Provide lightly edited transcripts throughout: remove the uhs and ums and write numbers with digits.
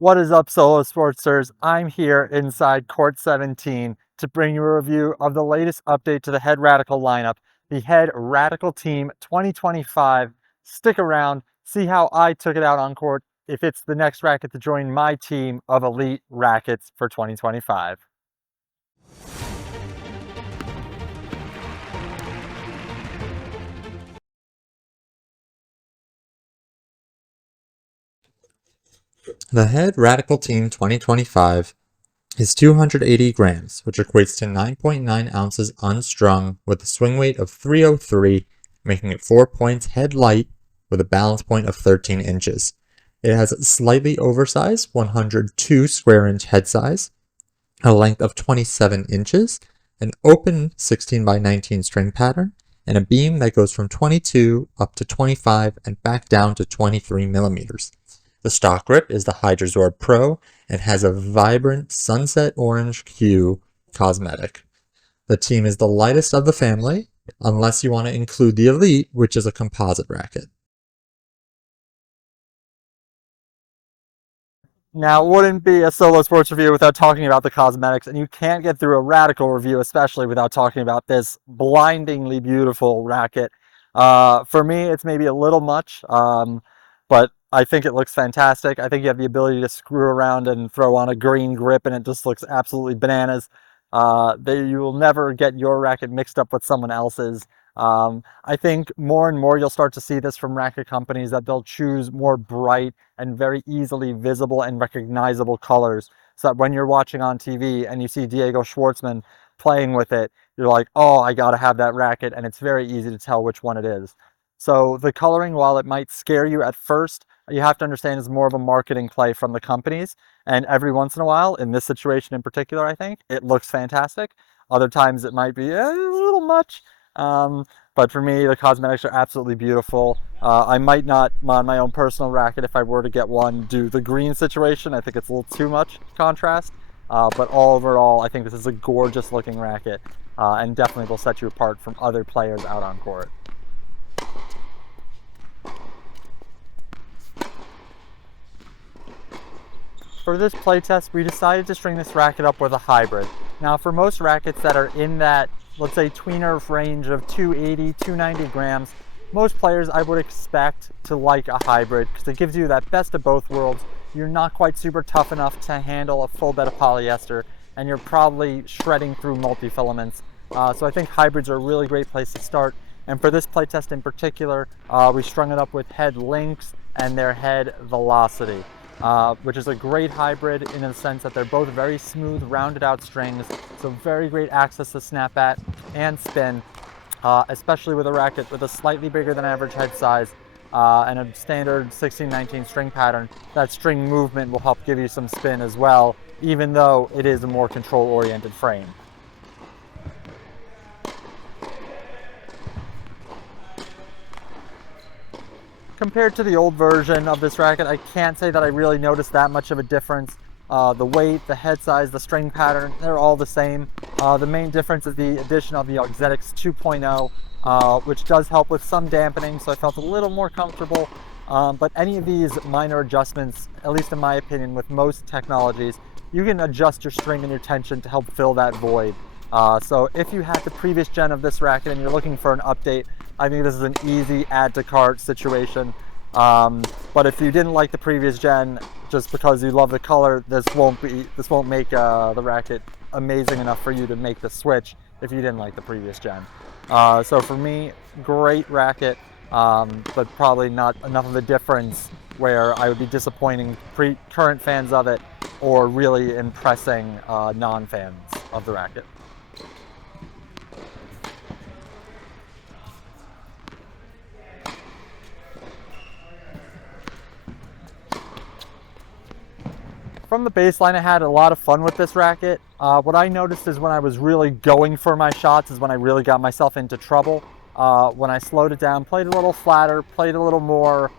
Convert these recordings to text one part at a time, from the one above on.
What is up, Solow Sportsers? I'm here inside Court 17 to bring you a review of the latest update to the Head Radical lineup, the Head Radical Team 2025. Stick around, see how I took it out on court, if it's the next racket to join my team of elite rackets for 2025. The Head Radical Team 2025 is 280 grams, which equates to 9.9 ounces unstrung with a swing weight of 303, making it 4 points head light with a balance point of 13 inches. It has a slightly oversized 102 square inch head size, a length of 27 inches, an open 16 by 19 string pattern, and a beam that goes from 22 up to 25 and back down to 23 millimeters. The stock grip is the Hydrosorb Pro and has a vibrant sunset orange hue cosmetic. The team is the lightest of the family, unless you want to include the Elite, which is a composite racket. Now, it wouldn't be a Solow Sports review without talking about the cosmetics, and you can't get through a Radical review, especially without talking about this blindingly beautiful racket. For me, it's maybe a little much, but I think it looks fantastic. I think you have the ability to screw around and throw on a green grip, and it just looks absolutely bananas. You will never get your racket mixed up with someone else's. I think more and more you'll start to see this from racket companies, that they'll choose more bright and very easily visible and recognizable colors, so that when you're watching on TV and you see Diego Schwartzman playing with it, you're like, oh, I gotta have that racket, and it's very easy to tell which one it is. So the coloring, while it might scare you at first, you have to understand is more of a marketing play from the companies. And every once in a while, in this situation in particular, I think, it looks fantastic. Other times it might be a little much. But for me, the cosmetics are absolutely beautiful. I might not, on my own personal racket, if I were to get one, do the green situation. I think it's a little too much contrast. But overall, I think this is a gorgeous looking racket, and definitely will set you apart from other players out on court. For this playtest, we decided to string this racket up with a hybrid. Now, for most rackets that are in that, let's say, tweener range of 280, 290 grams, most players I would expect to like a hybrid because it gives you that best of both worlds. You're not quite super tough enough to handle a full bed of polyester, and you're probably shredding through multi-filaments. So I think hybrids are a really great place to start. And for this playtest in particular, we strung it up with Head Links and their Head Velocity. Which is a great hybrid in the sense that they're both very smooth, rounded out strings, so very great access to snapback and spin, especially with a racket with a slightly bigger than average head size and a standard 16-19 string pattern. That string movement will help give you some spin as well, even though it is a more control-oriented frame. Compared to the old version of this racket, I can't say that I really noticed that much of a difference. The weight, the head size, the string pattern, they're all the same. The main difference is the addition of the Auxetics 2.0, which does help with some dampening, so I felt a little more comfortable. But any of these minor adjustments, at least in my opinion, with most technologies, you can adjust your string and your tension to help fill that void. So if you had the previous gen of this racket and you're looking for an update, I think this is an easy add to cart situation. But if you didn't like the previous gen, just because you love the color, this won't make the racket amazing enough for you to make the switch if you didn't like the previous gen. So for me, great racket, but probably not enough of a difference where I would be disappointing current fans of it or really impressing non-fans of the racket. From the baseline, I had a lot of fun with this racket. What I noticed is when I was really going for my shots is when I really got myself into trouble. When I slowed it down, played a little flatter, played a little more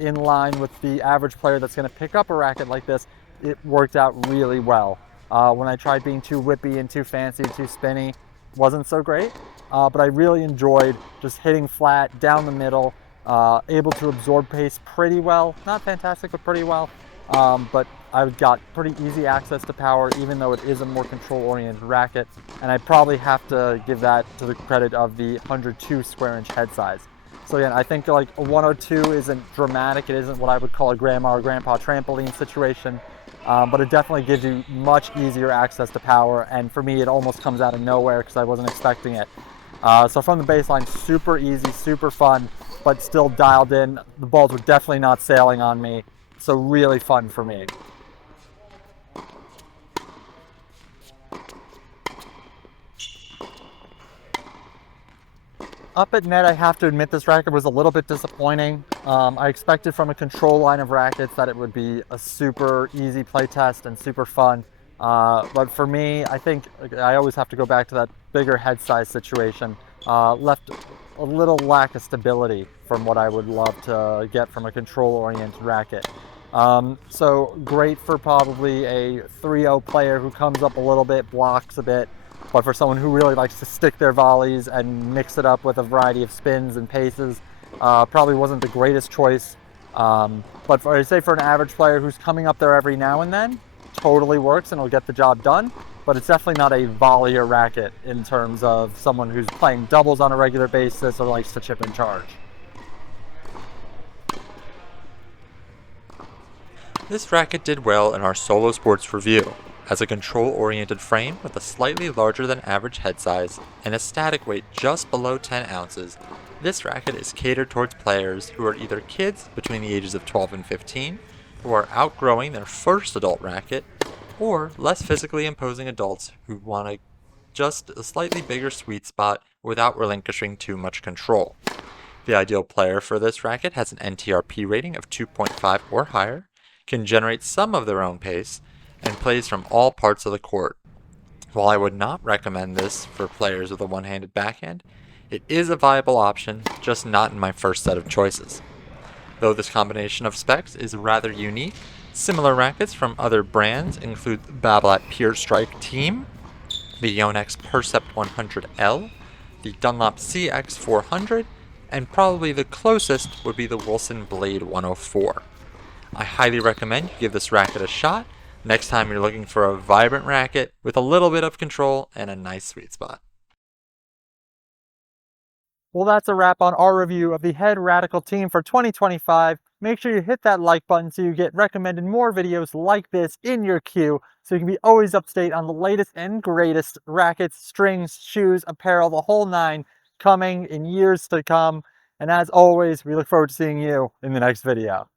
in line with the average player that's going to pick up a racket like this, it worked out really well. When I tried being too whippy and too fancy, too spinny, wasn't so great. But I really enjoyed just hitting flat, down the middle, able to absorb pace pretty well. Not fantastic, but pretty well. but I've got pretty easy access to power, even though it is a more control-oriented racket. And I probably have to give that to the credit of the 102 square inch head size. So again, I think like a 102 isn't dramatic. It isn't what I would call a grandma or grandpa trampoline situation, but it definitely gives you much easier access to power. And for me, it almost comes out of nowhere because I wasn't expecting it. So from the baseline, super easy, super fun, but still dialed in. The balls were definitely not sailing on me. So really fun for me. Up at net, I have to admit this racket was a little bit disappointing. I expected from a control line of rackets that it would be a super easy play test and super fun. But for me, I think I always have to go back to that bigger head size situation. Left a little lack of stability from what I would love to get from a control-oriented racket. So great for probably a 3-0 player who comes up a little bit, blocks a bit, but for someone who really likes to stick their volleys and mix it up with a variety of spins and paces, probably wasn't the greatest choice. But I'd say for an average player who's coming up there every now and then, totally works and will get the job done. But it's definitely not a volleyer racket in terms of someone who's playing doubles on a regular basis or likes to chip and charge. This racket did well in our Solow Sports review. Has a control-oriented frame with a slightly larger than average head size and a static weight just below 10 ounces. This racket is catered towards players who are either kids between the ages of 12 and 15, who are outgrowing their first adult racket, or less physically imposing adults who want just a slightly bigger sweet spot without relinquishing too much control. The ideal player for this racket has an NTRP rating of 2.5 or higher, can generate some of their own pace, and plays from all parts of the court. While I would not recommend this for players with a one-handed backhand, it is a viable option, just not in my first set of choices. Though this combination of specs is rather unique, similar rackets from other brands include the Babolat Pure Strike Team, the Yonex Percept 100L, the Dunlop CX 400, and probably the closest would be the Wilson Blade 104. I highly recommend you give this racket a shot next time you're looking for a vibrant racket with a little bit of control and a nice sweet spot. Well, that's a wrap on our review of the Head Radical Team for 2025. Make sure you hit that like button so you get recommended more videos like this in your queue so you can be always up to date on the latest and greatest rackets, strings, shoes, apparel, the whole nine coming in years to come. And as always, we look forward to seeing you in the next video.